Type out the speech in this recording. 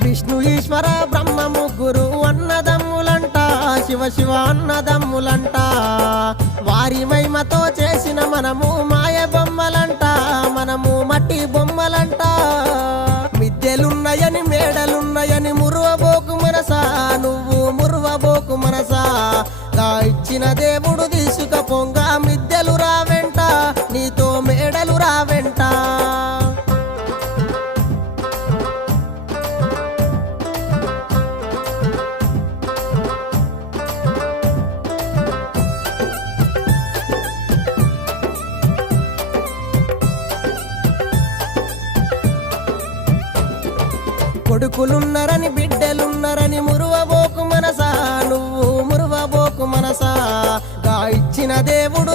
విష్ణు ఈశ్వర బ్రహ్మ ముగ్గురు అన్నదమ్ములంట, శివ శివ అన్నదమ్ములంట. వారి మహిమతో చేసిన మనము మాయ బొమ్మలంట, మనము మట్టి బొమ్మలంట. మిద్దెలున్నాయని మేడలున్నాయని మురువబోకు మనసా, నువ్వు మురువబోకు మనసా. గా ఇచ్చిన దేవుడు తీసుకపోంగ మిద్దెలు రావెంట, నీతో మేడలు రావెంట. కొడుకులున్నరని బిడ్డలున్నరని మురువబోకు మనసా, నువ్వు మురువబోకు మనసా. గా ఇచ్చిన దేవుడు